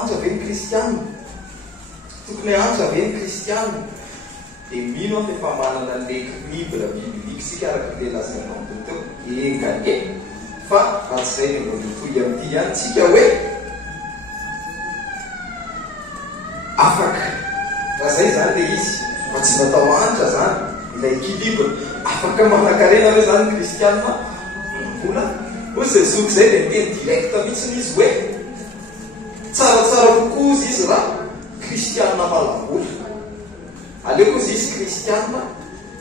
antsy ave ny kristianina, tokony antsy ave ny kristianina. Dia mino aho efa manana an'ilay équilibre biblique sika araka ilay lazaina ambony teo engane. Fa raha tsy izay dia mitohy amin'ity ihany tsika hoe afaka. Raha izay zany dia izy fa tsy natao antra zany ilay équilibre. Afaka manan-karena hoe zany kristianina vola ozy zay zoky izay dia miteny directa mihitsiny izy hoe tsaratsara kokoa izy izy raha kristianina malam-bola. Aleoko izy izy kristianina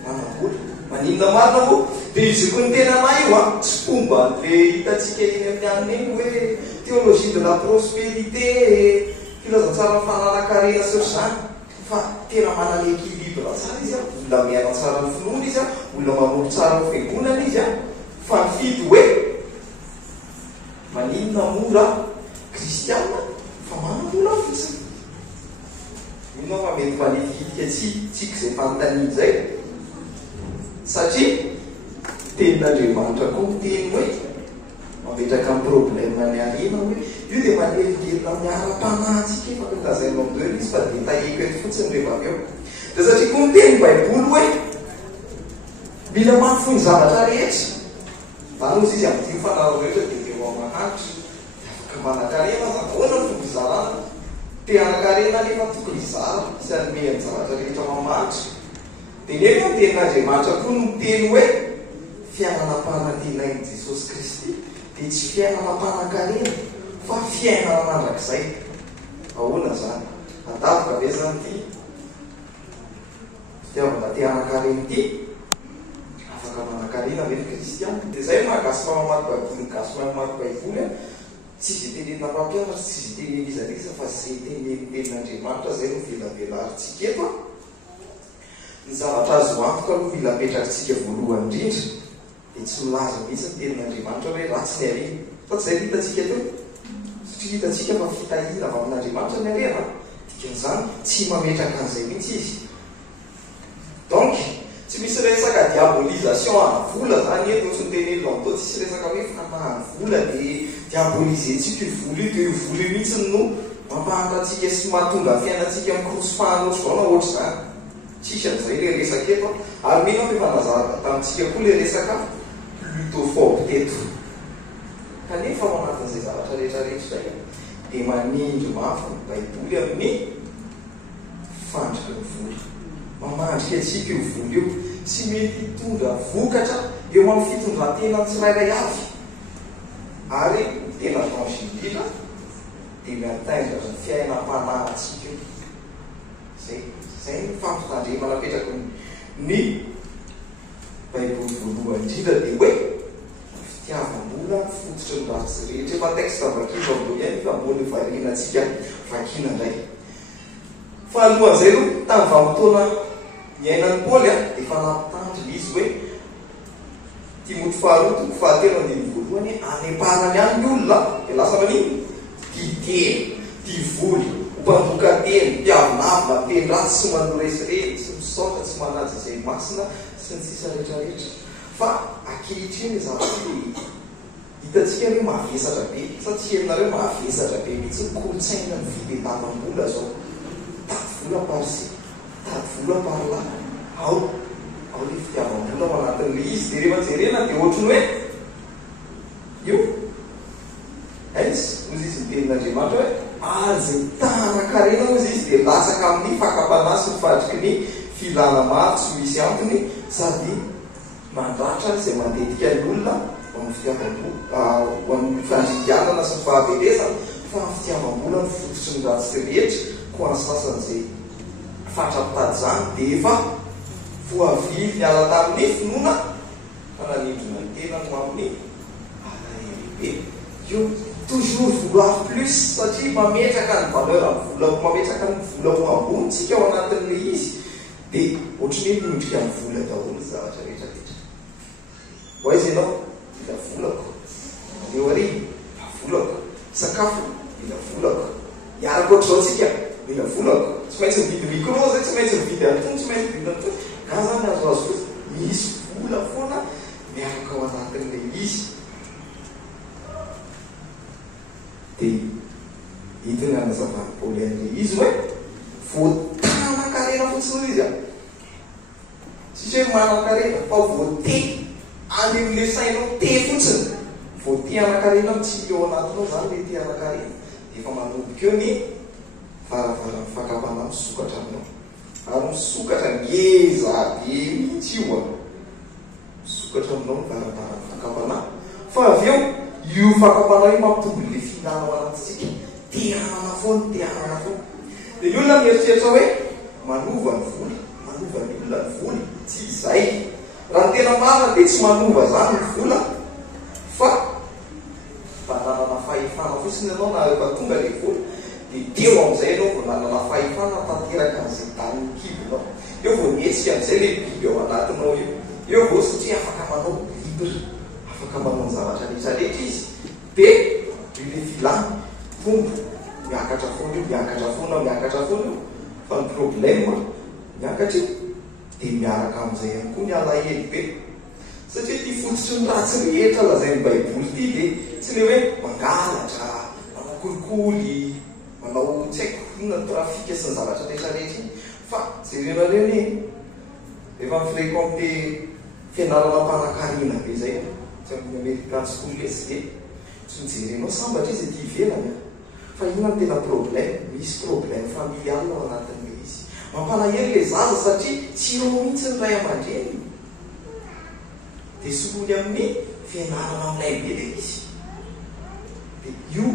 manam-bola. Maninona marina moa dia izy koa ny tena na io tsy fomba le hitantsika eny amin'ny anina eny hoe théologie de la prospérité, filazantsara fananan-karena sy zany. Fa tena manana équilibre tsara izy a, olona miaina tsara ny finoana izy a, olona manompo tsara ny fiangonana izy a. Fa mifidy hoe maninona mora kristianina fa manam-bola fotsiny. Ino fa mety manitikitika tsika izay fanontaniana izay, satria tenin'Andriamanitra koa miteny hoe mametraka amin'ny problème ny ariana hoe io dia manelingelina amin'ny ara-panahintsika efa kitazainao amin'ireo izy fa dia taheko eto fotsiny rehefa avy eo. Dia satria koa miteny baiboly hoe mila mafy ny zavatra rehetra. Zany ozy izy amin'ity fanarao rehetra dia teo amahanitra afaka manan-karena ahoana ny fomba izarana. Te hanan-karena nefa tokony izara sy hanome ny zavatra rehetra mamanitra. Dia nefa ny tenin'Andriamanitra koa no miteny hoe fiainanam-panantenain'i Jesosy Kristy dia tsy fiainanam-panan-karena fa fiainana mandrakizay. Ahoana zany? Adavoka ve zany ity fitiavana te hanan-karena ity? Afaka manan-karena ve ny kristianina? Dia izay mahagaso fa mamaky baiboly gaso mamaky baiboly a. Tsy izy tenenina mpampianatra, tsy izy tenenizarisa fa zay tenin'Andriamanitra zay no velavelaritsika eto a. Ny zavatra azo antoka aloha mila apetrakantsika voalohany indrindra dia tsy milaza mihitsy ny tenin'Andriamanitra hoe ratsy ny ariana. Fa tsy izay hitantsika teo, satria hitantsika fa fitahina avy amin'Andriamanitra ny ariana. Dikan'izany tsy mametraka an'izay mihitsy izy. Donc tsy misy resaka diabolisation ana vola zany eto ohatrany teneny lamto, tsisy resaka hoe fanahany vola dia diabolisentsika io vola io dia io vola io mihitsy no mampahantratsika sy mahatonga fiainantsika mikrosifahana ohatry zao na ohatry zany. Tsisy an'izay le resaka eto. Ary mino aho efa nazava tamintsika koa le resaka plutophobe teto. Kanefa ao anatin'izay zavatra rehetrarehetra zay dia manindry mafy ny baiboly amin'ny fandriky ny vola. Mamandrika antsika io vola io sy mety hitondra vokatra eo amin'ny fitondran-tena tsirairay avy. Ary tena tranchindritra dia miantaindra ny fiainam-panahintsika io. Zay ny fampitandremana apetraka ny baiboly voalohany indrindra dia hoe fitiavam-bola fototra ny ratsy rehetra. Efa texte vakina avoa ihany fa mbola variana antsika vakina indray. Fa alohan'izay no tamin'ny vanim-potoana niainan'ny Paoly a dia efa nampitandrina izy hoe Timoty faharoa toko fahatelo andiny voalohany aneparany ihany ny olona dia lasa manino diteny, divoly, mpandokateny, mpiavinavina, miteny ratsy sy manoresireny, tsy misaotra, tsy manaja izay masina sy ny sisa rehetrarehetra. Fa ankehitriny zavatra hitantsika hoe mahavesatra be, satria aminareo mahavesatra be mihitsy ny kolotsaina ny fitadiavam-bola zao. Tady vola par-ci, tady vola par-là. Ao le fitiavam-bola ao anatin'le izy dia rehefa jerena dia ohatrany hoe io aizy ozy izy mitenin'Andriamanitra hoe ary zay tanan-karena ozy izy dia lasaka amin'ny fakapanahy sy mifandriky ny filana maro tsy misy antony sady mandratra izay mandetika ny olona ho amin'ny fitiavam-bola, ho amin'ny fandrikianana sy ny fahavelesana. Fa ny fitiavam-bola ny fototry ny ratsy rehetra ko any sasan'izay fatrapitady zany dia efa voavily miala tamin'ny finoana fa nanindrona ny tena no amin'ny alaheribe. Io toujours vouloir plus satria mametraka ny valeur amin'ny vola, mametraka ny vola ho ambonitsika ao anatin'le izy dia ohatrany hoe mindrika amin'ny vola daholo ny zavatra rehetrarehetra. Ho aiza ianao? Mila volako. Leo ary volako. Sakafo mila volako. Hiaraka ohatr'izao tsika mila volako. Tsy maintsy mividy micro zay, tsy maintsy mividy antony, tsy maintsy mividy antony. Ka zany azoazo fotsy misy vola foana miaraka ao anatin'le izy. Dia hitony anazavany Paoly an'le izy hoe voatana-karena fotsiny izy a sisy hoe manan-karena fa voate any amin'le sainao te fotsiny voate ana-karena tsy eo anatinao zany le te ana-karena efa manomboka eo ny varavara mifakapana misokatra aminao ary misokatra ngeza be mihitsy io a misokatra aminao ny varavara mifakapana fa avy eo io fakapana io mampitombo le fihinanao anatintsika te hanana foana te hanana foana dia io na mieritreritra hoe manova ny voly manova ny olona ny voly tsy izay raha tena marina dia tsy manova zany ny vola fa nanana fahefana fotsiny ianao na efa tonga le vola dia teo amin'izay ianao vao nanana fahefana tanteraka an'izay tany kibonao eo vao nietsika amin'izay le biby ao anatinao eo vao satria afaka manao libre afaka manao ny zavatra rehetrarehetra izy dia ile filany tombo miakatra foana io miakatra foana miakatra foana io fa ny problème miakatra io dia miaraka amin'izay ihany koa ny alahelo be satria ty fototry ny ratsy rehetra lazain'ny baiboly ty dia tsy le hoe mangalatra manao kolikoly manao tsy haiko na trafika sy ny zavatra rehetrarehetra fa jerenareny efa mifréquenté fianarana mpanan-karena be zay tsy amin'ny american school lesy dia tsy mijerenao sambatra izy ty ivelany fa inona ny tena problème misy problème familial ao anatin'le izy mampalahelo le zaza satria tsy eo mihitsy ny ray aman-dreny dia solony amin'ny fianarana amin'ilay be le izy dia io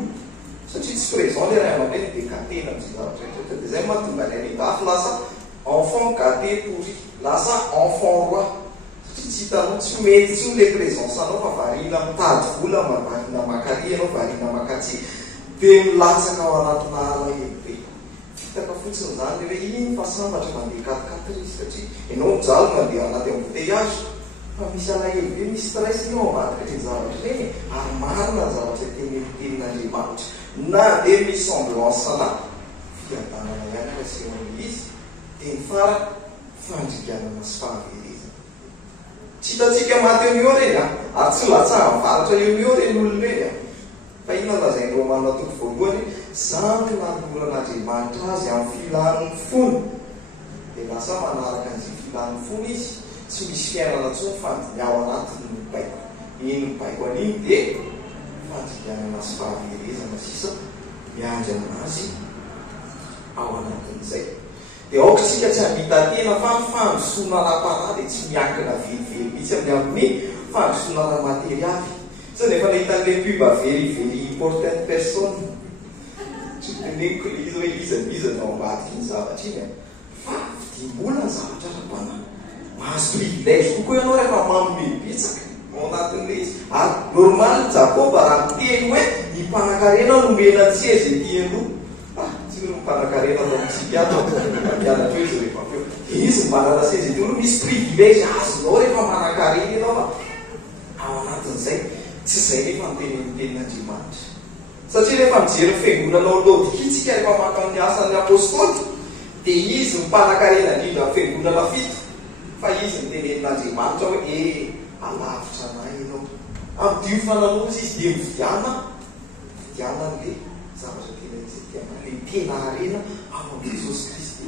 satria tsy présent le ray aman-dreny dia katena amin'izay zavatra rehetra dia zay mahatonga ny anendafy lasa enfant caté pourri lasa enfant roi satria tsy hitanao tsy mety tsy le présence anao fa varina mitady vola varina makary anao varina makatsy dia milatsaka ao anatina alahelo be fitaka fotsiny zany le hoe iny fa sambatra mandeha katikati izy satria ianao mijaly mandeha anaty embouteillage fa misy alahelo be misy stress io ambadika ny zavatra reny ary marina ny zavatra tenin'Andriamanitra na dia misy semblance na fiadanana ihany rasehoan'ny izy dia ny fara fandriganana sy fahaverezana tsy hitatsika maty eo mio reny ary tsy latsahavaratra eo mio reny olona reny fa inona lazain'ny Romana toko voalohany zany nanoloran'Andriamanitra azy amin'ny filan'ny fony dia lasa manaraka an'izay filan'ny fony izy tsy misy fiainana ntsony fa ao anatin'ny baiko iny baiko an'iny dia fandriganana sy fahaverezana sisa miandry aminazy ao anatin'izay dia aokatsika tsy hamita tena fa ny fandrosoana ara-panahy dia tsy miankina velively mihitsy amin'ny fandrosoana ara-materialy sa nefa nahitan'le pub very important personne tsy teneniko le izy hoe iza nao ambadiky ny zavatra iny fa vidimbola ny zavatra ara-panahy mahazo privilège kokoa ianao rehefa manome bitsaka ao anatin'le izy ary normal ny Jakoba raha miteny hoe ny mpanan-karena nomena tsy ezy etiandroa tsy no mpanan-karena atao psikiatra mianatra izy rehefa feo izy manana sezy etiandroa misy privilège azonao rehefa manan-karena ianao ao anatin'izay tsy izay nefa nitenin'Andriamanitra satria rehefa mijery fiangonanao lodikitsika rehefa maka amin'ny asan'ny apôstôly dia izy mmpanan-karena indrindra fiangonana fito fa izy nitenin'Andriamanitra hoe alavitra anay ianao amin'dio fananozy izy dia mividiana n'le zavatra tena izy le tena arena ao amin'ny Jesosy Kristy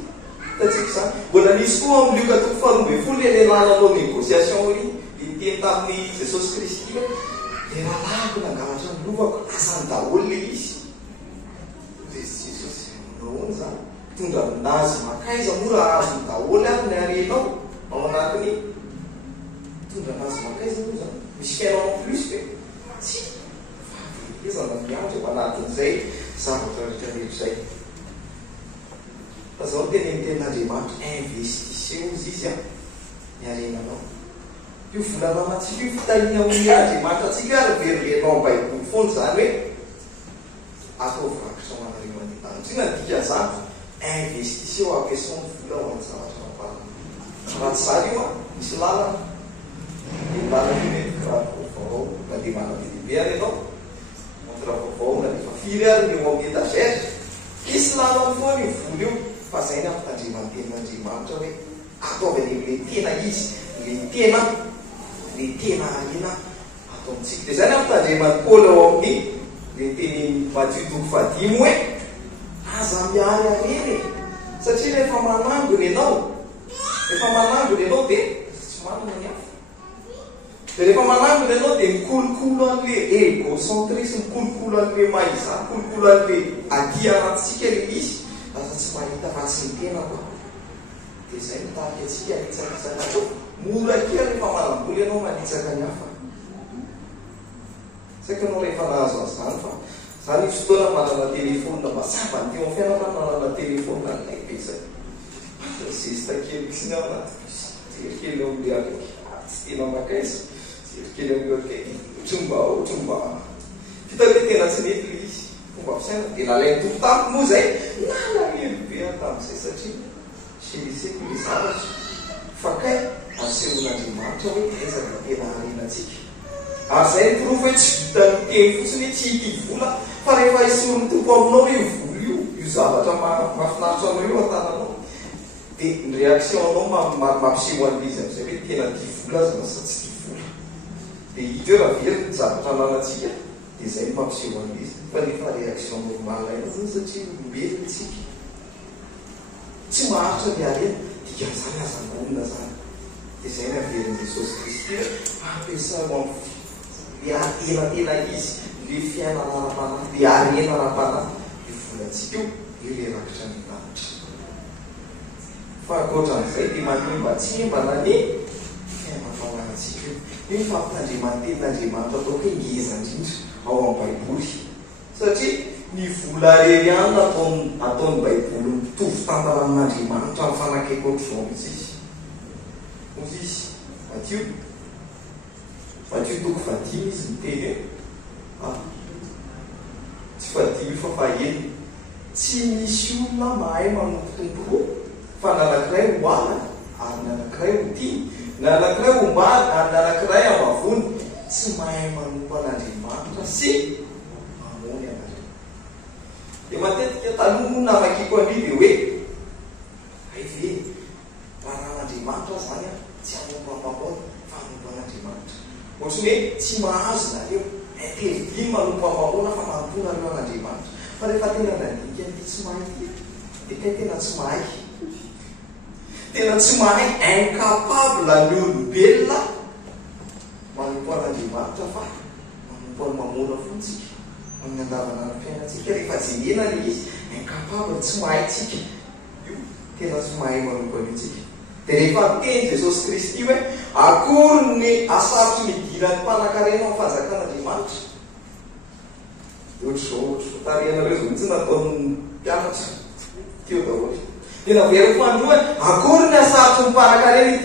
tatsika zany mbola nisy koa amin'ny Luka toko faharoa ambin'ny folo le lehilahinanao négociation iny teny tamin'ny Jesosy Kristy hoe le rahalahyko nangalatra ny lovako asany daholo le izy dia Jesosy nahoana zany tondra aminazy makaiza mora azony daholo ary ny arenao ao anatiny tondra anazy makaiza moa zany misy fiainao en plus be tsy fahaverezana miandry ao anatin'izay zavatra rehetrarehetra zay fa zao no tena nitenin'Andriamanitra investisseo izy ny arenanao io volananatsika io fitahina amin'ny Andriamanitra atsika ary veriverinao amin'ny baiboly foana zany hoe atao vakotra ho anareo manentany tsy nadika zany investisseo ampiasao ny vola ho an'ny zavatra mamparana raha tsy zany io misy lalana dia lalana io mety kiravaovao na dia manabedibe ary ianao kiravaovao na defa firy ary ny eo amin'ny étagère misy lalana foana io vola io fa zay ny ampitandrimantenin'Andriamanitra hoe ataovany le tena izy le tena arena atao amintsika dia zay ny ampitandriman'ny Paoly ao amin'ny le teny Matthieu toko 10 hoe miary areny satria rehefa manangony ianao dia tsy manana ny hafa. Dia rehefa manangony ianao dia mikolokolo an'le égocentrisme, mikolokolo an'le mahiza, mikolokolo an'le aty anatsika le izy lasa tsy mahita fa tsy ny tena koa. Dia izay mitaky atsika hanitsakisaka atao mora kely rehefa manamboly ianao manitsaka ny hafa. Saika anao rehefa nahazo an'izany fa zany io fotoana manana telefona mazava ny teo amin'ny fianarana manana telefona anay be zay. Resista kely sy ny ao anaty jerikely eo amin'le akaiky tsy tena makaiza jerikely amin'io akaiky otromba fita hoe tena tsy nety le izy fomba fisaina dia nalainy tompon-tampo moa zay nalahelo be tamin'izay satria seliseko le zavatra fa kay asehoan'Andriamanitra hoe ezaka tena arenantsika. Ary zay ny porofo hoe tsy vita ny teny fotsiny hoe tsy hity vola fa rehefa isorony tompo aminao io vola io zavatra mahafinaritra anao io an-tananao dia ny réaction anao mampiseho an'izy amin'izay hoe tena tia vola azy na sa tsy tia vola. Dia hita hoe raha very ny zavatra ananantsika dia izay mampiseho an'izy fa nefa réaction normal ina zany satria olombelona tsika tsy maharitra ny arena dikan'izany azangonina zany. Dia izay ny averin'i Jesosy Kristy hoe ampiasao tena izy le fiaina ara-panahy le arena ara-panahy io volantsika io le rakitra ny lanitra. Fa ankoatran'izay dia manimba tsimbana ny fiaina fanantsika io fampitandrimanten'Andriamanitra atao hoe ngeza indrindra ao amin'ny Baiboly satria ny vola rery ihany ataon'ny Baiboly mitovy tantara amin'Andriamanitra amin'ny fanakaiky ohatr'izao mihitsy izy. Ozy izy Matthieu toko 10 izy miteny hoe tsy 10 fa faheny tsy misy olona mahay manompo tompo roa fa ny anankiray ho alina ary ny anankiray ho tia, ny anankiray ho mbary ary ny anankiray amavony. Tsy mahay manompo an'Andriamanitra sy mamony anareo. Dia matetika taloha namakiko an'io dia hoe ve raha an'Andriamanitra zany tsy hanompo ampamona fa hanompo an'Andriamanitra. Ohatrany hoe tsy mahazo nareo teriviny manompo ampamona fa manompo nareo an'Andriamanitra. Fa rehefa tena nandinika an'ity tsy mahay ity dia kay tena tsy mahay. Tena tsy mahay incapable ny olombelona manompo an'Andriamanitra fa manompo any mamona fontsika amin'ny andavanandro fiainantsika. Rehefa jenena le izy incapable tsy mahay tsika io tena tsy mahay manompo an'itsika. Dia rehefa teny Jesosy Kristy hoe akory ny asarotry midiran'ny mpanan-karena amin'ny fanjakan'Andriamanitra. Ohatr'izao tarehanareo zao mihitsy nataon'ny mpianatra teo daholo. Tena very fandroa akory ny asarotry ny mpanan-karena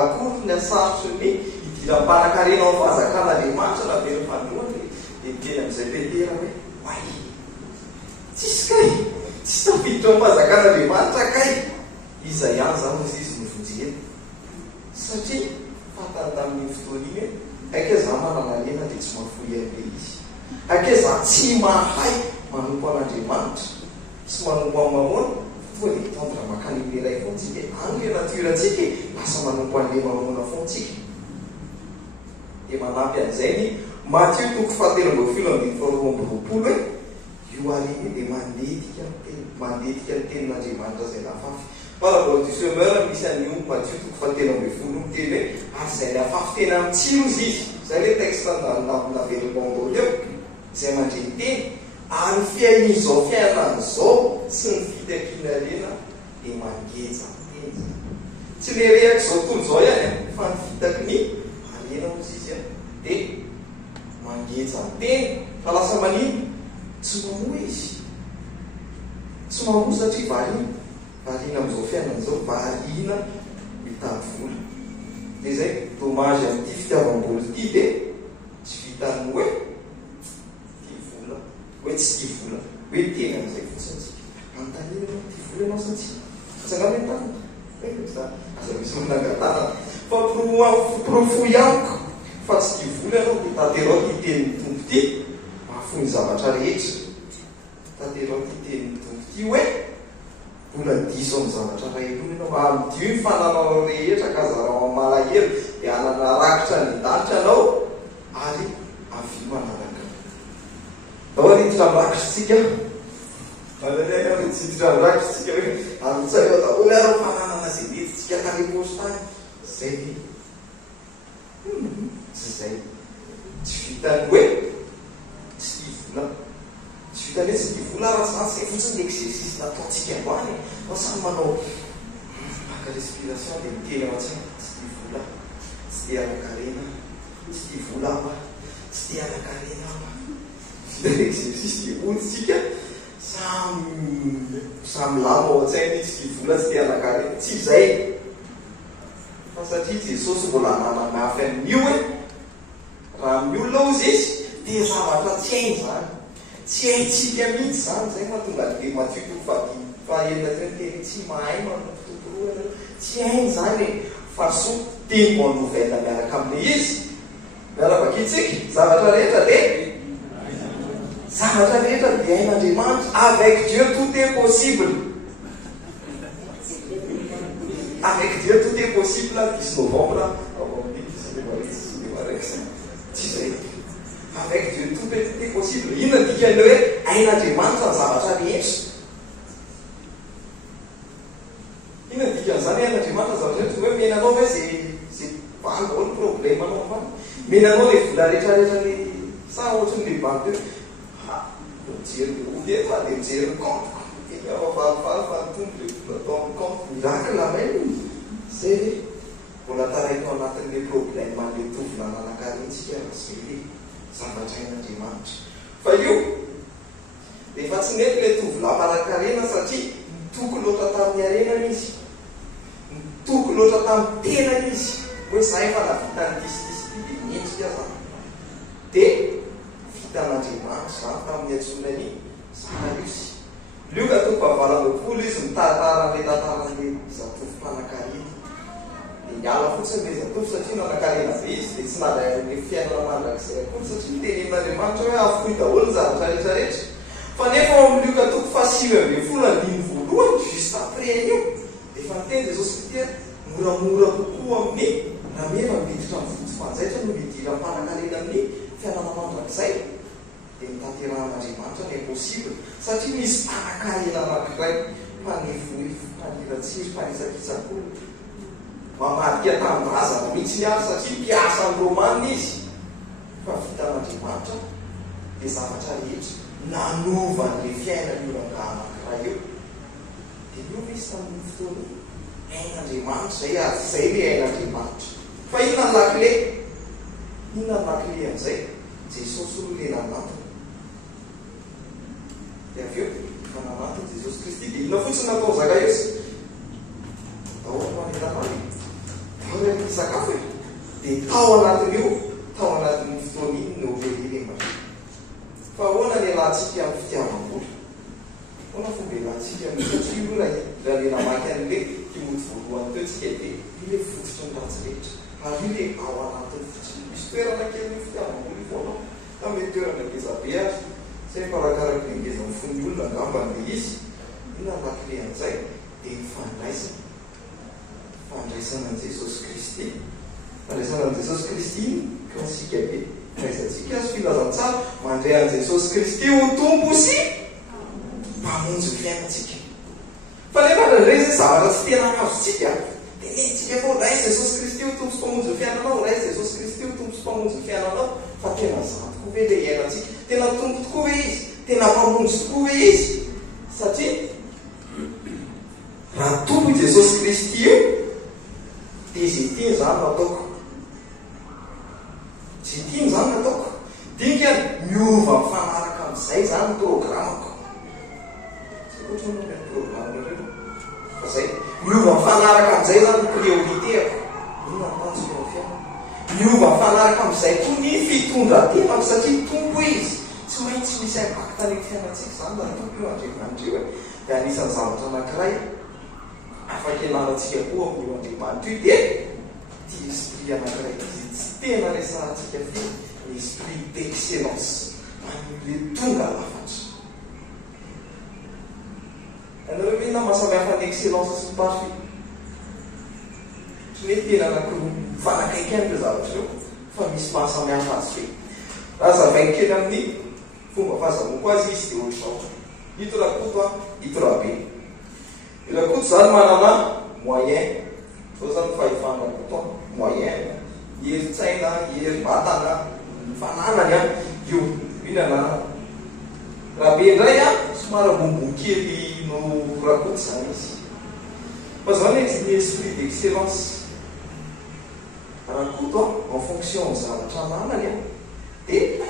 akory ny asarotry ny idiran'ny mpanan-karena amin'ny fanjakan'Andriamanitra na very fandroa dia teny amin'izay Petera hoe way tsisy kay tsy tafiditra amin'ny fanjakan'Andriamanitra kay. Iza ihany zany moa izy nivonjena satria fantany tamin'ny fotoana iny hoe aiza mananalena dia tsy mahafoy an'le izy, aiza tsy mahay manompo an'Andriamanitra sy manompo amin'ny mamona fa dia tendre makany le ray fontsika any le natirantsika lasa manompo an'le mamona fontsika. Dia manampy an'izay ny Matthieu toko 17:20 hoe io areny dia mandetika ny tenin'Andriamanitra zay lafafy. Parabole du semeur misy an'io Matthieu toko 17:20 miteny hoe ary zay lafafy tena amin'ny tsiro izy zay le texte naverimbango teo izay mandreny teny ary fiain'izao fiainan'izao sy ny fitakinarena dia mangeja teny. Tsy le rehaka izao tontolo izao ihany fa ny fitaky ny arena moa izy dia mangeja teny fa lasa manino tsy mamoa izy, tsy mamoa satria variana amin'izao fiainan'izao variana mitady vola. Dia izay dommage amin'ity fitiavam-boly ity dia tsy vitany hoe tia vola hoe tsy tia vola hoe tena amin'izay fotsiny tsika anontaniana ianao tia vola ianao satsia asangamy an-tanana aza misy manangan-tanana fa profo ianiko fa tsy tia vola ianao dia tanterao ty tenin'ny tompo ity mahafoy ny zavatra rehetra. Tanterao ty tenin'ny tompo ity hoe vola diso amin'ny zavatra ray aloha ianao amidio ny fananao rehetra ka zarao amin'ny malahelo dia anana rakitra ny danitra anao ary avy manaraka. Dao rititra mirakitra tsika Tsitrarakitsika hoe amintsika daholo ary fananana zay metitsika tany-posy tany zay tsy zay tsy vitany hoe tsy vola tsy vitany hoe tsy di vola raha zany zay fotsiny l'exercice nataontsika ambany fa samy manao maka respiration dia miteny ao an-tsaina tsy di vola tsy dia anakarena tsy di vola aho tsy dia anakarena aho vitany exercice dia oditsika samy lama ao an-tsaina tsy di vola tsy dia anakarena tsy zay fa satria Jesosy mbola nanamafy amin'io hoe raha amin'ny olona ozy izy dia zavatra tsy hainy zany tsy haintsika mihitsy zany zay mahatonga le Matthieu fahaenina zay teny tsy mahay manompitomporoana tsy hainy zany fa so teny bonne nouvelle miaraka amin'le izy miaravakitsika zavatra rehetra dia hain'Andriamanitra avec Dieu tout est possible. Avec Dieu tout est possible 10 novembre avec Dieu tout est possible. Inona dikany hoe hain'Andriamanitra ny zavatra rehetra. Inona dikan'izany hain'Andriamanitra zavatra rehetra hoe menanao hoe zay vangy ao ny problemanao fa menanao le vola rehetrarehetra le sa ohatran'le banque mijery olea fa dia mijery compte eny avavaly fa nytombo le vola atao amin'ny compte miracle amay zay hoe mbola tarainao anatin'le problème an'le tovona nanankarentsika zay le zavatra hain'Andriamanitra fa io dia efa tsy nety le tovolahy manan-karena satria toko loatra tamin'ny arenana izy toko loatra tamin'ny tenany izy hoe zahay fa navitany disdisty dia miendrika zany dia vitan'Andriamanitra zany tamin'ny antsonany Zakariosy lioka toko-bavalam-bapolo izy mitatarale tantaran'le zatovy mpanan-karena dia miala fotsiny le zatovy satria nanan-karena be izy dia tsy nadaile fiainana mandrakizay akory satria mitenenin'Andriamanitra hoe afoy daholo ny zavatra rehetrarehetra fa nefa ao amin'ny lioka toko fahasivy ambin'ny folo andiny voalohany juste après io dia efa niteny Jesosy Kristy moramora kokoa amin'ny raha meva miditra amin'ny voto fanjaitra no midira mpanan-karena amin'ny fiainana mandrakizay dia mitateran'Andriamanitra ny impossible satria misy mpanan-karena anankiray mpanevoefo mpaniratsiry mpanisakitsakolo mamadika tamin-drazana mihitsy ny azy satria mpiasa ny romanina izy fa vitan'Andriamanitra dia zavatra rehetra nanovan'le fiainan'io rangaha anankiray io dia io misy tamin'ny fotoana hain'Andriamanitra zay azy zay le hain'Andriamanitra fa inona ny lakile amin'izay Jesosy olo le nanantona dia avy eo fa nanantona Jesosy Kristy dia inona fotsiny natao Zakariosy daholo manetanany daholo ny sakafo e dia tao anatin'io tao anatin'ny fotoana iny no velelema fa ahoana ny alantsika amin'ny fitiavam-bola ahoana fomba alantsika amin'ny satria io raha le namaky an'le timoty voalohany teo tsika dia io le fototry ny ratsy rehetra ary io le ao anatin'ny fotsiny misy toerana kely ny fitiavam-bola ifonao tamin'ny toerana ngezabe azy zay mparakaraka le ngeza mifony olona angambany le izy inona lakile an'izay dia fandraisana an' Jesosy Kristy fandraisana an' Jesosy Kristy iny klasika be raisantsika azo filazantsara mandray an' Jesosy Kristy ho tompo sy mpamonjy ny fiainantsika fa nefa nandray zay zavatra tsy tena azontsika dia nentsika fao ray Jesosy Kristy ho tompo sy mpamonjy ny fiainanao ray Jesosy Kristy ho tompo sy mpamonjy ny fiainanao fa tena zany tokoa hoe le iainantsika tena tompo tokoa hoe izy tena mpamonjy tokoa hoe izy satria raha tompo Jesosy Kristy io dia zay tiany zany nataoko zay tiany zany nataoko dinika miova mifanaraka amin'izay zany ny programako zay oatra no ny programareo fa zay miova mifanaraka amin'izay zany ny prioriteako inona ntanjoko ny fiainana miova mifanaraka amin'izay koa ny fitondratenako satria tompo izy tsy maintsy misy impacte ny fiainantsika zany raha tompo io Andriamanitra io dia anisan'ny zavatra anankiray afaka ianaratsika koa amin'io Andriamanitra io dia ty esprit anankiray izy tsy tena resahantsika fe ny esprit d'excellence manle tonga lafatra ianareo hoe na mahasamihafa ny excellence sy ny parfait tsy hoe tena anankiroa mifanakaiky any le zavatra io fa misy mahasamihafa azy fe raha zavainy kely amin'ny fomba fahazahoako azy izy dia ohatr'izao ito rakoto ito rabe rakoto zany manana moyen zao zany fahefana rakoto moyen heritsaina herim-batana fananany io inana rabe indray somary bombonkely no rakoto zany izy fa zany ny esprit d'excellence rakoto en fonction zavatra ananany dia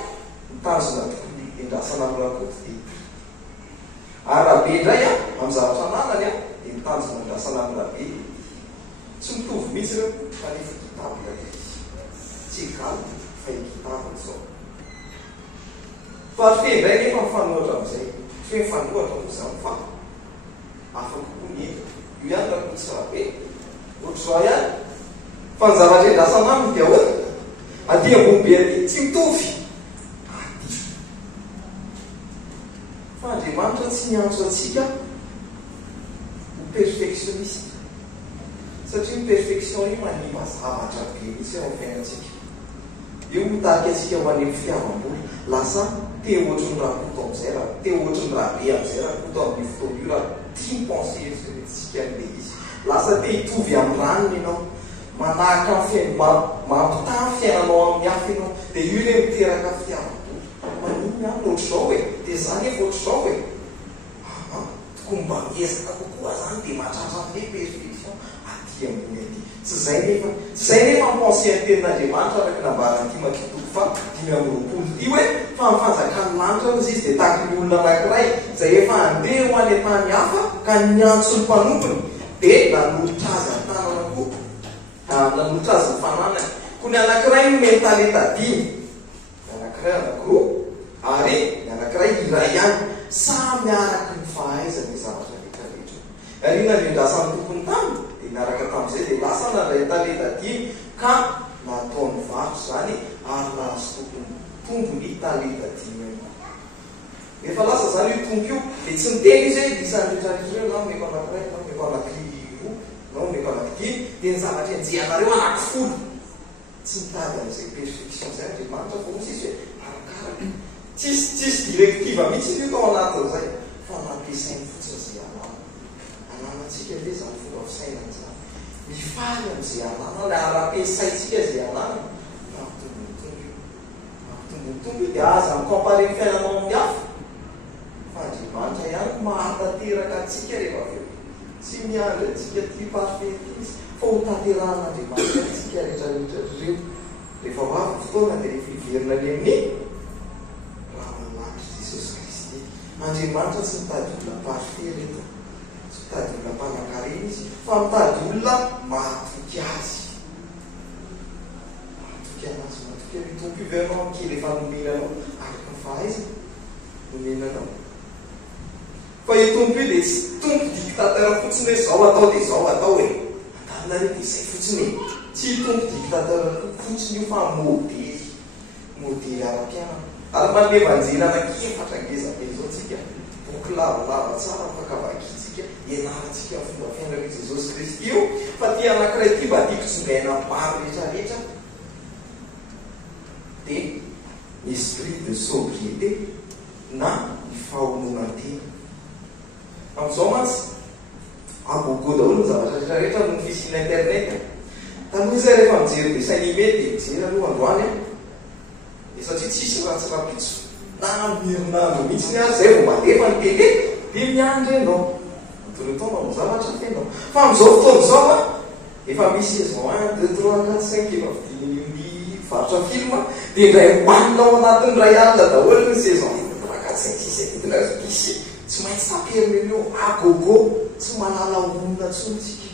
mitazona tokony endrasana amin'ny rakoto dia ary rabe indray amin'ny zavatra ananany dia mitazona endrasana amin'ny rabe tsy mitovy mihitsy ireo fa nefa kitabo ilay tsy galy fa kitabo zao fa fe indray nefa mifanohatra amin'izay fe mifanohatra moa zany fa afaka koa ny io ihany rakoto tsy rabe ohatr'izao ihany fa ny zavatra endrasana aminy dia hoe aty ambombe aty tsy mitovy aty fa Andriamanitra tsy miantso atsika ho perfectionniste satria ny perfection io manima zavatra be misy ao fiainantsika io mitaky atsika ho any fitiavam-boly lasa te ohatry ny rakoto amin'izay raha te ohatry ny rabe amin'izay rakoto amin'ny fotoana io raha tia mpensersika n'le izy lasa te hitovy amin'ny ranony ianao manahaka mampitahy fiainanao amin'ny hafa ianao dia io le miteraka fitiavam-boly maniny any ohatr'izao hoe dia zany efa ohatr'izao hoe tokony mba miezaka kokoa zany dia mahatratra amin'le perfection aty ambony aty tsy zay nefa mpense ny tenin'Andriamanitra araka nambaran'ity makitoko fa 5:20 ty hoe fa mifanjakany lanitra izy izy dia tahaka ny olona anankiray zay efa andeha ho any tany hafa ka niantso ny mpanompony dia nanolotra azy an-tanana koa nanolotra azy ny fananany koa ny anankiray no mentaleta dimy ny anankiray anankiroa ary ny anankiray iray ihany samy araky ny fahaizany ny zavatra rehetrarehetra ary ina ny endrasan'ny tompony tany dia miaraka tamin'izay dia lasa nandray taleta dimy ka nataony varotra zany ary nahazo tompony taleta dimy efa lasa zany io tompo io dia tsy miteny izy hoe isan'ny rehetrarehetra na meko anankiray na meko anankiroa na meko anankidimy dia ny zavatra enjehanareo anankifolo tsy mitady amin'izay perfection zay Andriamanitra fa misy izy hoe arakaraka tsisy directive mihitsy io tao anatin'izay fa nampiasainy fotsiny zay ananantsika le zany fomba fisainany zany mifaly amin'izay anana la ara-piasaitsika zay anana mampitombotombo io dia aza mikompare ny fiainanao amin'ny hafa fa Andriamanitra ihany mahatanteraka atsika rehefa avy eo tsy miandry atsika ty parfait izy fa ho tanteran'Andriamanitra atsika rehetrarehetra reo rehefa ho avy fotoana dia rehefa hiverina any amin'ny Jesosy Kristy Andriamanitra tsy mitady olona parfait rehetra tsy mitady olona mpanan-karena izy fa mitady olona mahatoky azy mahatoky anazy mahatoky mitompo ivernao ankely efa nomenanao araka ny fahaizana nomenanao fa io tompo io dia tsy tompo dictateur fotsiny hoe zao atao dia zao atao hoe antanina rety izay fotsiny tsy tompo dictateur fotsiny io fa modely ara-piainana ary manome evanjely anankefatra ngezabe zao tsika boky lavalava tsara fakavakitsika ianarantsika fomba fiainan'i Jesosy Kristy io fa ty anankiray ty mba tiako tsongaina maro rehetrarehetra dia esprit de sobriété na ny fahononantena amin'izao mantsy agogo daholo ny zavatra rehetrarehetra no fisiana internet taloha zay rehefa mijery dessin animé dia mijery aloha androany satria tsisy ratsirapitso na mirinandro mihitsy azy zay vao mandefa ny tele dia miandry ianao antonotona no zavatra fenao fa amin'izao fotoana zao efa misy saison 1 2 3 4 5 efa vidiny varotra film dia indray hoaninao anatin'ny ray alina daholo ny saison 3 4 5 6 7 misy tsy maintsy taperina eo agogo tsy manala olona tsontsika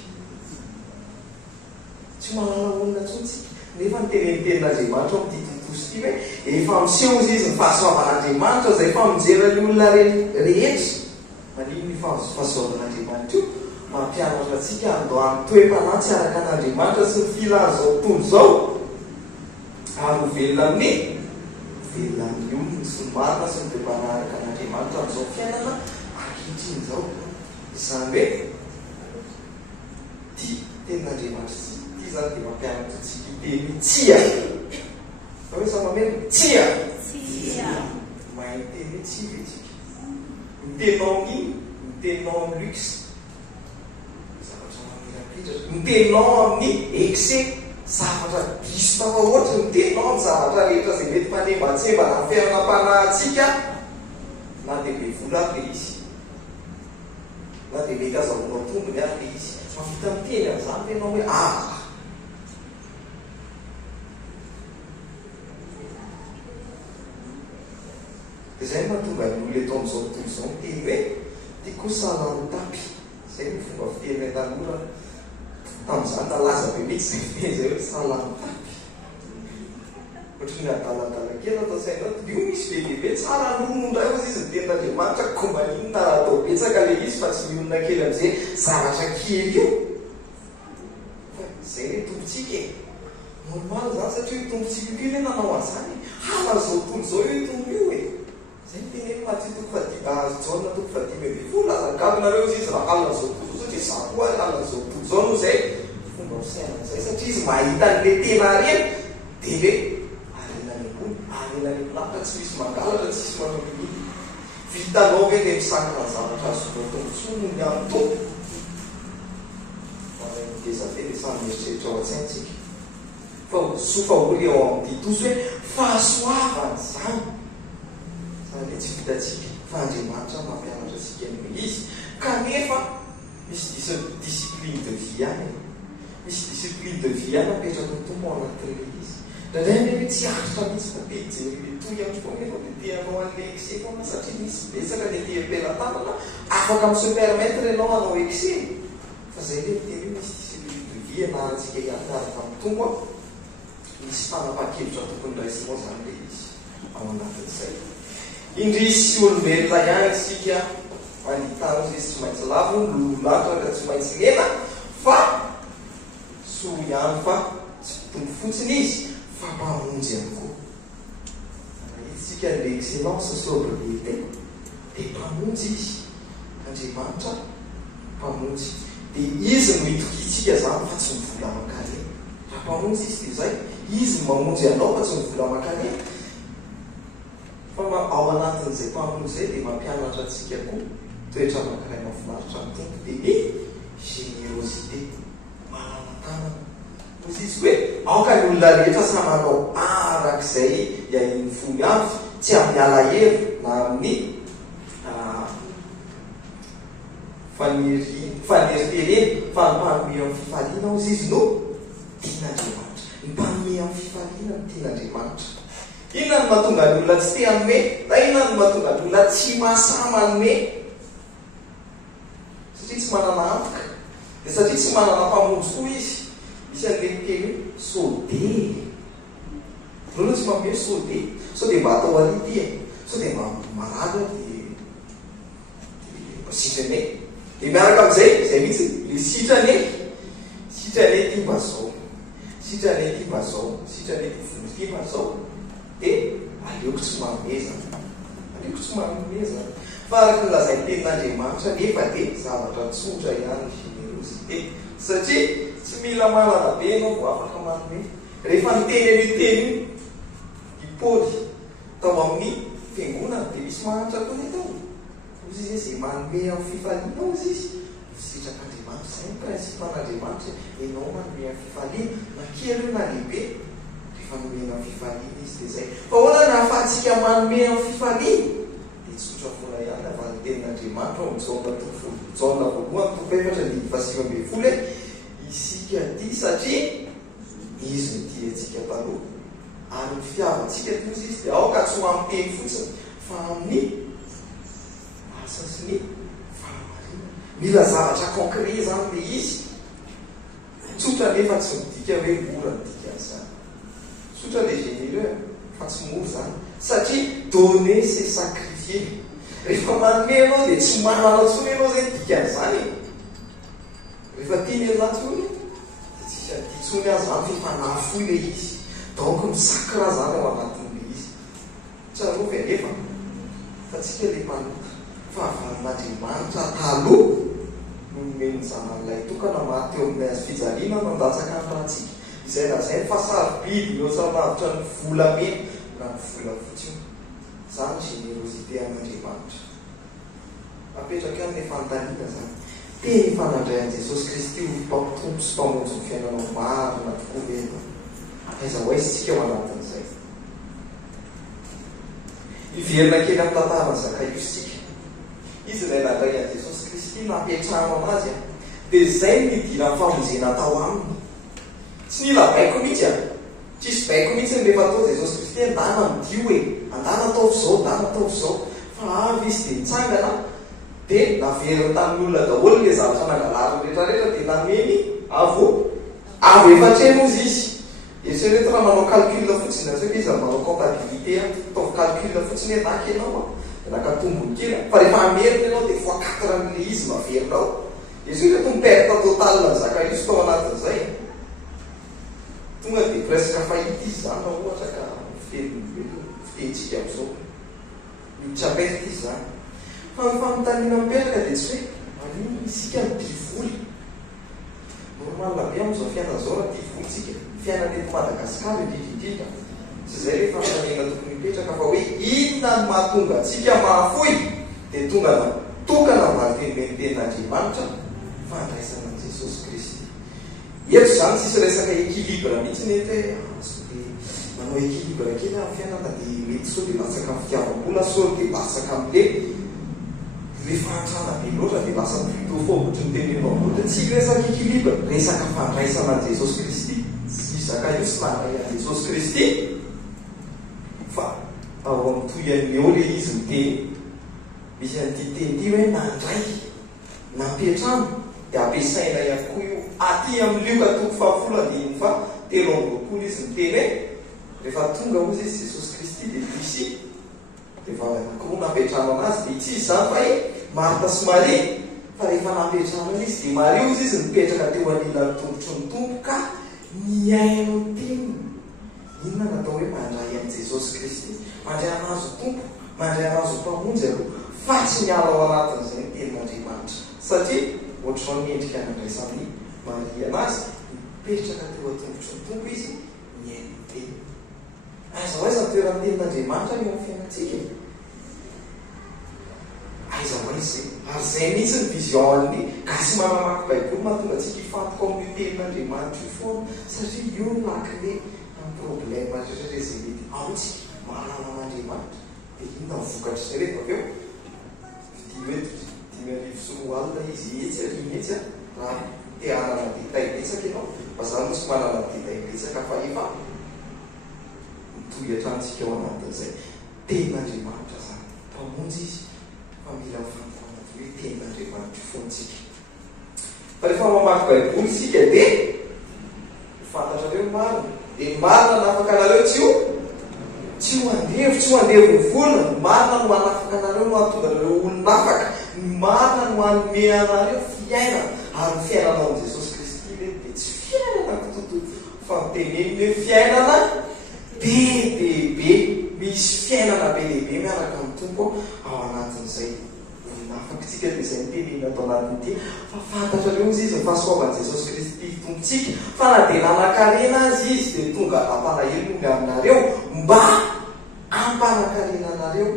tsy manala olona tsontsika nefa ny tenenitenin'Andriamanitra ao amin'ity tontosy ity hoe efa miseho izy ny fahasoavan'Andriamanitra zay famonjerany olona rehetra manino ny fahasoavan'Andriamanitra io mampianatra atsika andohany toe-panatsy araka an'Andriamanitra sy ny filany zao tontolo zao ary ho velona amin'ny velona amin'ny olona sy ny marina sy ny toe-panaraka an'Andriamanitra amin'izao fiainana ankehitriny zao izany hoe ty tenin'Andriamanitra ty zany dia mampianatra atsika iteny tsia fa hoe sa mameno tsia mahay teny tsia vetsika mitenao amin'ny mitenao amin'ny luxe zavatra mamirapitra mitenao amin'ny excès zavatra diso tafahoatra mitenao amin'ny zavatra rehetra zay mety manembatsembana amin'ny fiainanam-panahintsika na dia be vola aby le izy na dia mety azahoana tombony ary le izy mavita miteny amin'izany tenao hoe dia zay mahatonga ny olona eto amin'izao tontolo izao miteny hoe tia koa salano tapy zay ny fomba fiteny tanora tamin'izany talaza be mihitsy zay fiteny zay hoe salano tapy ohatry ny adaladala kely atao sainao io misy be lehibe tsara nonondray ozy izy ny tenin'Andriamanitra komaninona raha atao betsaka le izy fa tsy mionona kely amin'izay zavatra kely io zay hoe tompontsika e normal zany satria tompontsika io hoe nanao an'izany halan'izao tontolo zao io tompo io e zay nyteneny mahatio jaona toko fadimy be fo lazakabinareo izy izy raha halan'izao tontolo satria za koa halan'izao tontolo zao no zay fomba fisainan'izay satria izy mahita n'le tena reny dia le arenan'olonafitra tsy misy mangalatra tsy misy manaminy vitanao hoe le misangana ny zavatra azonao tombontsoa ny amin'ny tompo dezave le samy mieritreritra ao an-tsaintsika fa sofa oly ao amin'ny ditoso hoe fahasoavany zany zany hoe tsy vitatsika fa Andriamanitra mampianatra atsika ny izy kanefa misy discipline de vie any misy discipline de vie any apetraka ny tompo ao anatin'le izy ndraindray hoe tsy aritra mihitsy fa dia jery le toy amiko nefa dia teanao an'le excès foana satria misy betsaka le te-pelatanana afaka amin'ny se permettre ianao anao excès fa zay le teny hoe misy discipline de vie na antsika ianaraka amin'ny tompo a misy fanapa-kevitra tokony raisinao zany le izy ao anatin'izay indrisy olombelona ihany isika manitana izy tsy maintsy lavo lololatra ka tsy maintsy lena fa soa ihany fa tsy tompo fotsiny izy fa mpamonjy ihany koa isika le excellence sobriété dia mpamonjy izy Andriamanitra mpamonjy dia izy no mitokitsika zany fa tsy mivola makany raha mpamonjy izy dia zay izy mamonjy anao fa tsy mivola makany fa ao anatin'izay mpamonjy zay dia mampianatra antsika koa toetra anankiray mahafinaritra ny tompo dia ny générosité manana-tanana ozy izy hoe aoka ny olona rehetra samanao arak'izay iain'ny fony avy tsy amin'ny alahelo na amin'ny faneritereny fa ny mpanome amin'ny fifaliana ozy izy no tian'Andriamanitra ny mpanome amin'ny fifaliana ny tian'Andriamanitra inona no mahatonga ny olona tsy te hanome na inona no mahatonga ny olona tsy mahasahy manome satria tsy manana antoka dia satria tsy manana mpamonjy koa izy misy an'le teny hoe sode oloana tsy manome sode so dia mba atao arity so dia mba marada dia sitrane dia miaraka amin'izay zay mihitsy le sitrane tia mba zao sitrane tia mba zao sitrane tia vono tia mba zao dia aleoko tsy manomezana aleoko tsy manomezana fa araka ny lazay tenin'Andriamanitra nefa dia zavatra tsotra ihany générosité satria tsy mila manana be anao vo afaka manome rehefa niteny an'io teny i Paoly tao amin'ny fiangonana dia misy mahantra koa ny tao ozy izy zay manome amin'ny fifaliana ozy izy misitrak'Andriamanitra zay ny principe an'Andriamanitra ianao manome amin'ny fifaliana na kely io na lehibe rehefa nomena amin'ny fifaliana izy dia zay fa hoana na ahafahantsika manome amin'ny fifaliana dia tsotra foana ihany avy ny tenin'Andriamanitra ao amin'ny jaona voalohany toko efatra ny fahasivy ambin'ny folo isika tia satria izy no tia antsika taloha ary ny fitiavantsika tia ozy izy dia aoka tsy ho amin'ny teny fotsiny fa amin'ny asa sy ny fanamarina mila zavatra concret zany le izy tsotra nefa tsy midika hoe mora midika an'izany tsotra le généreux fa tsy mora zany satria donner c'est sacrifier rehefa manome anao dia tsy manana tsony ianao zay midika an'izany rehefa tiany anatsony dia tsisy aditsony azy zany fifanafoy le izy donc misakra zany ao anatin'le izy tsarao ve nefa fa tsika le manoka fa avarin'Andriamanitra taloha nomeny zanan'ilay tokana mahateo amin'ny azy fijaliana mandatsaka ny rahantsika izay na zay ny fahasarobidy mihoatsanavitra ny volamena na ny vola fotsiny zany générosité an'Andriamanitra napetraka amin'ny fanontaniana zany teny fanandray an' Jesosy Kristy ho mpampitompo sy mpamonjy ny fiainanao marina tokoa ena aiza ho aisytsika ao anatin'izay iverina kely amin'ny tantarany Zakaiositsika izy ilay nandray an' Jesosy Kristy nampiatrano anazy dia zay nidina ny famonjena tao aminy tsy nila baiko mihitsy tsisy baiko mihitsy rehefa atao Jesosy Kristy andana midio hoe andana ataovy zao andana ataovy zao fa avy izy dia nitsangana dia naveriny tamin'olona daholo le zavatra nangalariny rehetrarehetra dia nameny avy efatreno izy eritrereto raha manao calcul fotsiny satria izy manao comptabilité ataovy calcul fotsiny anaky ianao nakatombony kely fa rehefa ameriny ianao dia fois 4 izy maverinao eritrereto miperte total ny Zakaiosy tao anatin'izay tonga dia presque fahita izy zany raha ohatra ka fitentsika amin'izao miditra perte izy zany fa ny fanontaniana mipetraka dia tsy hoe manino isika midivoly normalna be amin'izao fiainana zao raha divolitsika fiainana eto Madagasikara indrindrindrindra sy zay rehefa fanontaniana tokony mipetraka fa hoe inona no mahatonga antsika mahafoy dia tonga na tokana maliteny tenin'Andriamanitra fandraisana an' Jesosy Kristy eto zany tsisy resaka équilibre mihitsy nety hoe manao équilibre kely amin'ny fiainana dia mety sao dia lasaka amin'ny fitiavam-bola sao dia lasaka amin'le rehefa antrana be loatra dia lasa plutôt fôbotry ny teneninao loatra tsy resaka équilibre resaka fandraisana an' Jesosy Kristy sy Zakaiosy nandray an' Jesosy Kristy fa ao amin'ny toyany eo le izy miteny misy an'ity teny ity hoe nandray nampiatrano dia ampiasaina ihany koa io aty amin'ny lioka toko fahafolany fa 13 izy miteny hoe rehefa tonga ozy izy Jesosy Kristy dia misy dia vavanakoroa nampiatrano anazy dia tsy izy zany fa Marta sy Maria fa rehefa nampiatrano izy dia Maria ozy izy mipetraka teo anilan'ny tombotry ny tompo ka miaino teny inona natao hoe mandray an' Jesosy Kristy mandray anazy tompo mandray anazy mpamonjy aloha fa tsy miala ao anatin'izay ny tenin'Andriamanitra satria ohatranao miendrika nandraisan'ny Maria anazy mipetraka teo atombotry ny tompo izy miaino teny aiza ho aiza ny toeran'ny tenin'Andriamanitra eo amin'ny fiainantsika aiza ho aiza ary zay mihitsy ny vision ny gasy manamaky baiboly mahatonga antsika hifantoko amin'io tenin'Andriamanitra io foana satria io lakile amin'ny problème rehetrarehetra zay mety aotsika mahalala an'Andriamanitra dia inona ny vokatra sy rehefa avy eo dimy arivo sy roa alina izy etsy ariny etsy raha te hanana detay betsaka ianao fa zany mosy manana detay betsaka fa efa mitohy atrantsika ao anatin'izay tenin'Andriamanitra zany mpamonjy izy fa mila mifantarana hoe tenin'Andriamanitra fontsika fa rehefa mamaky baiboly isika dia fantatrareo marina dia marina nafaka anareo tsy ho andevy tsy ho andevy ny volana marina no hanafaka anareo no hatonga anareo olonafaka marina no hanome anareo fiainana ary ny fiainana ao Jesosy Kristy le dia tsy fiainana kitoto fa miteneniny hoe fiainana be misy fiainana be lehibe miaraka amin'ny tompo ao anatin'izay olonafaka tsika dia izay mitenenina atao anatin'ity fa fantatrareo izy izy ny fahasoavan'i Jesosy Kristy tompontsika fa na dia nanakarena azy izy dia tonga ampanahelo ny aminareo mba ampanakarena anareo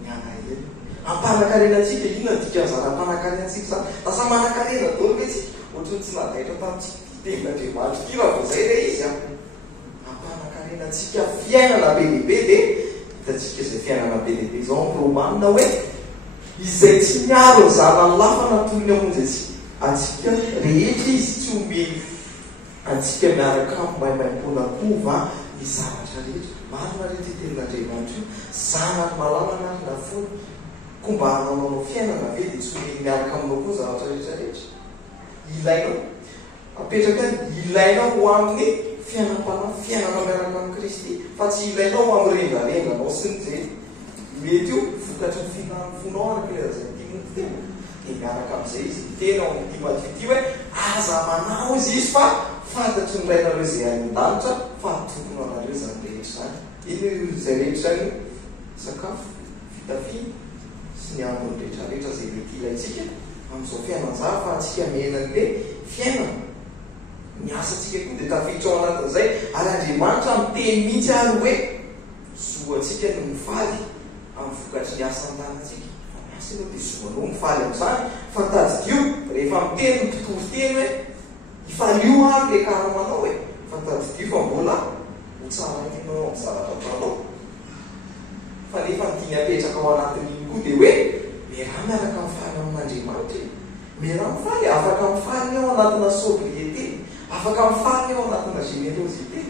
ny anahelo ampanakarena antsika inona dika an'izany ampanakarena antsika zany lasa manakarena daholo ve tsika ohatrany tsy nadaitra tamintsika tenin'Andriamanitra ity raha vao zay le izy ampanakarena antsika fiainana be lehibe dia hitantsika izay fiainana be lehibe zao amin'ny Romanina hoe izay tsy miaro ny zanany lafana toy ny amonjy antsika rehetra izy tsy omeny antsika miaraka mbaimbaim-pona kova ny zavatra rehetra marina rehetra tenin'Andriamanitra io zanany malalana ary na fona ko mba hananao fiainana ve dia tsy omeny miaraka aminao koa zavatra rehetrarehetra ilainao apetraka ilainao ho amin'ny fiainana miaraka amin'ny Kristy fa tsy ilainao amin'ny rengarenganao sy ny zay mety io vokatry ny fihinan'ny fonao araka zay timon'ny tena dia miaraka amin'izay izy tena ao amin'ny Timothée hoe aza manao izy izy fa fantatry ny rainareo izay any an-danitra fa tokony anareo zany rehetra zany iny izay rehetra zany sakafo fitafiana sy ny androny rehetrarehetra zay mety ilaitsika amin'izao fiainan'izany fa atsika menan'le fiainana ny asantsika koa dia tafiditra ao anatin'izay ary Andriamanitra miteny mihitsy ary hoe zoantsika no mifaly amin'ny vokatry ny asa ny tanantsika asina dia zoanao mifaly amin'izany fa tadio rehefa miteny mitory teny hoe ifalio ary le karamanao hoe fa tadio fa mbola ho tsara inao amin'ny zavatra ataonao fa nefa nidiny apetraka ao anatin'iny koa dia hoe mera miaraka mifaly amin'Andriamanitra mera mifaly afaka mifaly ao anatina sobriété afaka mifaly ao anatina générosité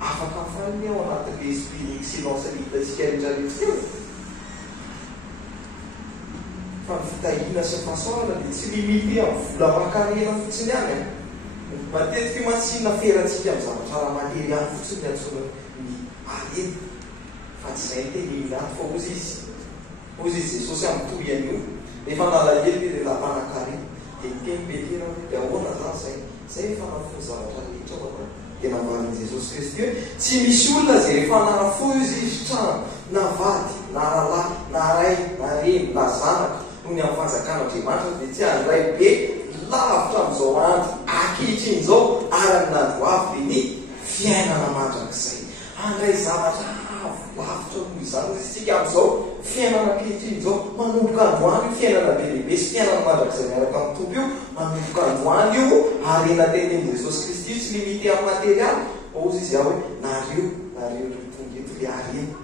afaka mifaly ao anatin'le esprit excellence hitantsika rehetrarehetra teo fa ny fitahiana sy fahasoavana dia tsy limité amin'ny vola aman-karena fotsiny any matetika matsinina ferantsika amin'ny zavatra raha materialy fotsiny antsoina ny arety fa tsy izay ny teny minaty fa ozy izy Jesosy amin'ny toy an'io rehefa nalahelo le lampanan-kare dia niteny Petera hoe dia ahoana zany zay efa nafo zavatra rehetra fa dia navalin'i Jesosy Kristy hoe tsy misy olona zay rehefa nanafo izy trano na vady na ralahy na ray na reny na zanaka noho ny amin'ny fanjakan'Andriamanitra dia tsy handray be lavitra amin'izao andro ankehitriny izao ara-nandro avy dia ny fiainana mandrakizay handray zavatra lavitra noho izany isika amin'izao fiainana ankehitriny izao manomboka androany io fiainana be lehibe sy fiainana mandrakizay miaraka amin'ny tompo io manomboka androany io ary natenen'i Jesosy Kristy io tsy limité amin'ny materialy ozy izy aho hoe nareo tonga eto le arena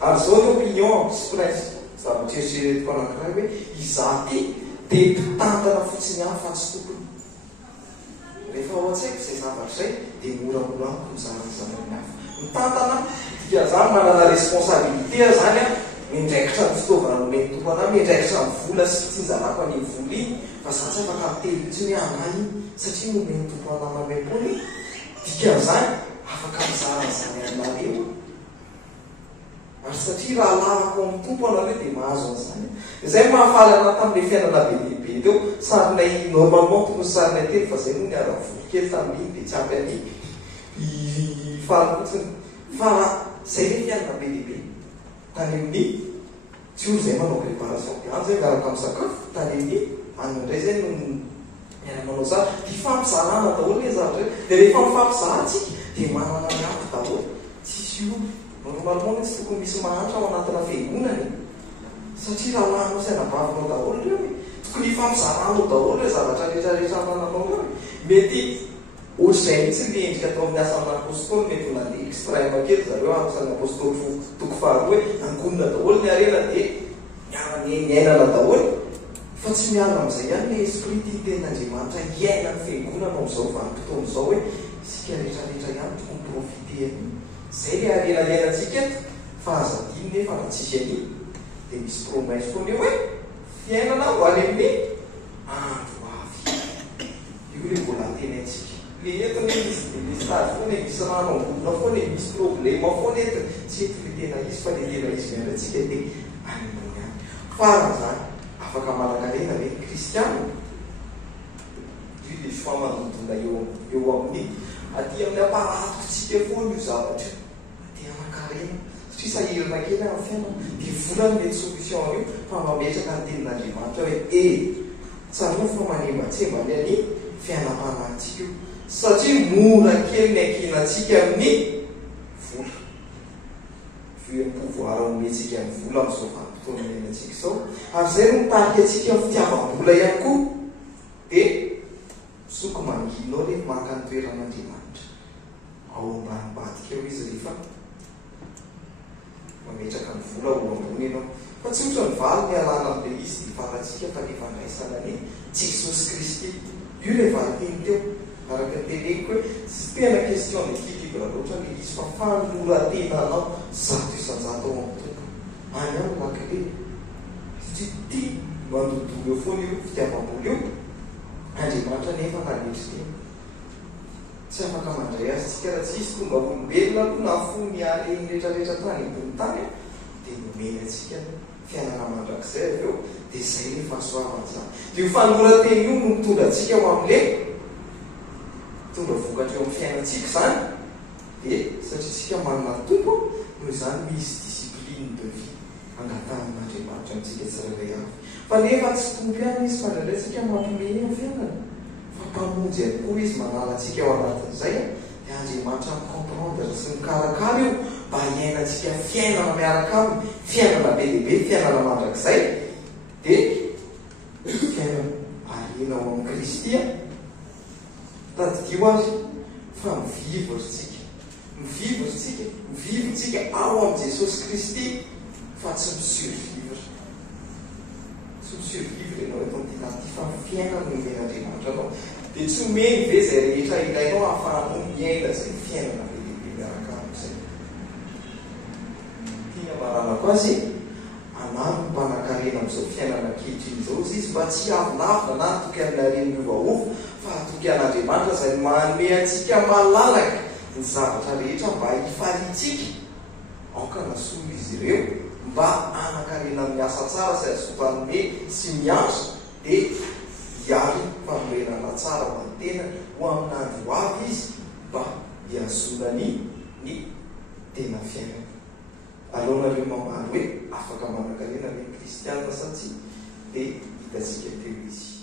ary zao ny opinion sy prince zavatra-eritreretiko anankiray hoe izaho ty dia mpitantana fotsiny any fa tsy tompony rehefa ao an-tsaiko izay zavatra izay dia moramora amiko mizarazanany hafa mitantana dika zany manana responsabilité zany a mindraikitra ny fitaovana nomeny tompo anahy mindraikitra ny vola sy fitsinjanako any vola iny fa za tsy afaka mitelitsy hoe anahy satria nomeny tompo anahy mamepony dikan'izany afaka mizarazany anareo ary satria raha lavako amin'ny tompo anareo dia mahazo an'izany izay mahafaly anahy tamin'ilay fiainana be lehibe teo sarinay normalement tokony sarinay telo fa zay moa ny ara-volo kely tamin'iny dia tsy ampy any faly fotsiny fa zay le fiainana be lehibe tany amin'ny tsy olo zay manao préparation diany zay miaraka amin'ny sakafo tany amin'ny anindray zay no miara-manao zany dia fampizarana daholo le zavatra dia rehefa mifampizahantsika dia manana ny ampy daholo tsisy olo normalement tsy tokony misy mahantra ao anatina fiangonany satria raha lanao saina-bavinao daholo reo tokony fampizaranao daholo hoe zavatra rehetrarehetra mananao reo mety ohatr'izay mitsy le endrika atao amin'ny asan'ny apôstôly mety nandeha extrême kely zareo asan'ny apôstôly toko faharoa hoe angonina daholo ny arena dia miainana daholo fa tsy miala amin'izay ihany le esprit tia tenin'Andriamanitra hiaina ny fiangonana amin'izao vanim-potoana izao hoe isika rehetrarehetra ihany tokony profite an'iny zay le arena iainantsika eto fa azadiny nefa raha tsisy an'iny dia misy promesse foana eo hoe fiainana ho any amin'ny andro avy io le mbola tenaintsika le entiny izy dia misy tady foana misy rano ambonina foana misy problema foana entiny tsy ety le tena izy fa le tena izy miainantsika dia animony any farany zany afaka malakalena le kristiana io dia soa manodona eo amin'ny aty amin'ny aparatotsika foana io zavatra aty aman-karena satria sahirana kely amin'ny fiainana dia volany mety solution io fa mametraka ny tenin'Andriamanitra hoe tsaroa fa manembatsembany any fiainam-panahintsika io satria mora kely ny ankinantsika amin'ny vola vu pouvoir ometsika amin'ny vola amin'izao vanim-potoana iainantsika izao ary zay no mitarika antsika amin'ny fitiavam-bola ihany koa dia soko manginao le maka ny toeran'Andriamanitra ao ambanimbadika eo izy rehefa mametraka ny vola ho ambony ianao fa tsy ohatra ny valy mialana amin'ilay izy dia fantatsika fa rehefa ndraisana ny Jesosy Kristy io le valy teny teo araka ny teneniko hoe tsy tena question d'équilibre loatra le izy fa fanoratenanao zato isan-jato ao amin'ny tompo any ao lakile satria tia mandodolo eo foana io fitiavam-bola io Andriamanitra nefa nanetry teny tsy afaka mandray azy tsika raha tsy izy tonga olombelona aloha na fony aleny rehetrarehetra tany ambony tany dia nomeny antsika fiainana mandrakizay avy eo dia zay le fahasoavana zany dia io fanorateny io no mitondra antsika ho amin'le tonga vokatra eo amin'ny fiainantsika zany dia satria tsika manana tompo noho izany misy discipline de vie angatan'Andriamanitra amintsika tsirairay avy fa nefa tsy tompo ihany izy fa ndraindray tsika mampimeny eo fiainana fa mpamonjy ihany koa izy manala antsika ao anatin'izay dia Andriamanitra micomprendre sy mikarakara io mba hiainantsika fiainana miaraka aminy fiainana be lehibe fiainana mandrakizay dia fiainana arenao amin'ny Kristy tadidio azy fa mivivotsika ao amin'ny Jesosy Kristy fa tsy misurvivre ianao eto amin'ity tany fa fiainana no omen'Andriamanitra anao dia tsy omeny ve zay rehetra ilainao ahafahanao miaina zay fiainana be lehibe miaraka amin'izay. Tiana maranako azy anaro ny mpanan-karena amin'izao fiainana ankehitriny izao izy mba tsy avinavina na atoky amin'ny hareny miovaova fa atoky an'Andriamanitra zay manome antsika malalaka ny zavatra rehetra mba hifalitsika aoka nasolo izy ireo mba anan-karena miasa tsara sy azotanome sy miaso dia hiary famorenana tsara ho antena ho amin'ny andro avy izy mba hiazonany ny tena fiainana. Aleonareo mamaly hoe afaka manan-karena ny kristianina sa tsy dia hitantsika teo izy.